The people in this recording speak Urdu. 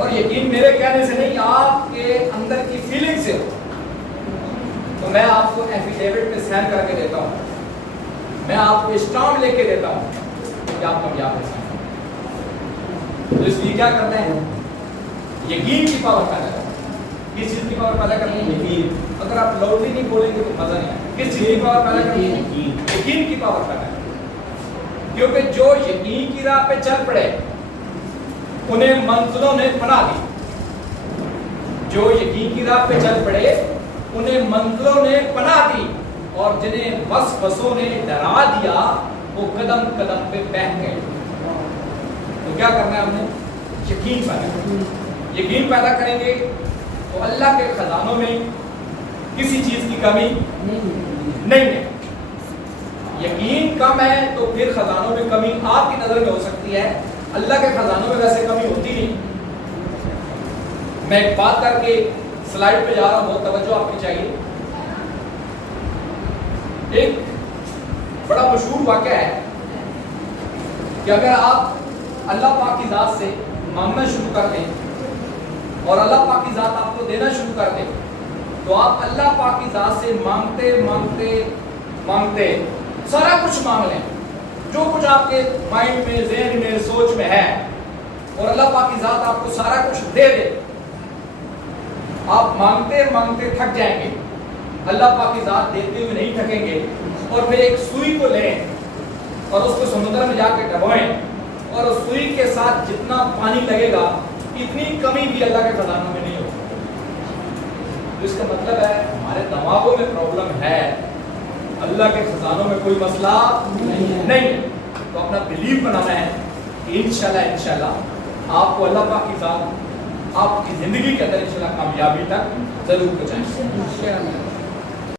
اور یقین میرے کہنے سے نہیں، آپ کے اندر کی فیلنگ سے ہو، تو میں آپ کو ایفیڈیوٹ پہ سائن کر کے دیتا ہوں، میں آپ کو اسٹامپ لے کے دیتا ہوں کہ آپ کامیاب ہیں۔ تو اس لیے کیا کرنا ہے؟ یقین کی پاور پیدا کرنا ہے۔ کس چیز کی پاور پیدا کرنی ہے؟ یقین۔ اگر آپ لاؤڈلی نہیں بولیں گے تو مزہ نہیں آئے۔ کس چیز کی پاور پیدا کرنی ہے؟ یقین کی پاور پیدا کرنی ہے۔ کیونکہ جو یقین کی راہ پہ چل پڑے انہیں منزلوں نے پناہ دی، جو یقین کی راہ پہ چل پڑے انہیں منزلوں نے پناہ دی، اور جنہیں وسوسوں نے ڈرا دیا وہ قدم قدم پہ بہہ گئے۔ تو کیا کرنا ہے ہم نے؟ یقین پیدا کرنا۔ یقین پیدا کریں گے تو اللہ کے خزانوں میں کسی چیز کی کمی نہیں ہے۔ یقین کم ہے تو پھر خزانوں میں کمی آپ کی نظر میں ہو سکتی ہے، اللہ کے خزانوں میں ویسے کمی ہوتی نہیں۔ میں ایک بات کر کے سلائیڈ پہ جا رہا ہوں، بہت توجہ آپ کی چاہیے۔ ایک بڑا مشہور واقعہ ہے کہ اگر آپ اللہ پاک کی ذات سے مانگنا شروع کر دیں اور اللہ پاک کی ذات آپ کو دینا شروع کر دے، تو آپ اللہ پاک کی ذات سے مانگتے مانگتے مانگتے سارا کچھ مانگ لیں، جو کچھ آپ کے مائنڈ میں، ذہن میں، سوچ میں ہے، اور اللہ پاک کی ذات آپ کو سارا کچھ دے دے، آپ مانگتے مانگتے تھک جائیں گے، اللہ پاک کی ذات دیتے ہوئے نہیں تھکیں گے، اور پھر ایک سوئی کو لیں اور اس کو سمندر میں جا کے ڈبوئیں، اور اس سوئی کے ساتھ جتنا پانی لگے گا اتنی کمی بھی اللہ کے خزانوں میں نہیں ہوگی۔ تو اس کا مطلب ہے ہمارے دماغوں میں پرابلم ہے، اللہ کے خزانوں میں کوئی مسئلہ نہیں ہے۔ تو اپنا بلیف بنانا ہے کہ انشاءاللہ آپ کو اللہ پاک کی ذات آپ کی زندگی کے اندر انشاءاللہ کامیابی تک ضرور پہنچائیں گے۔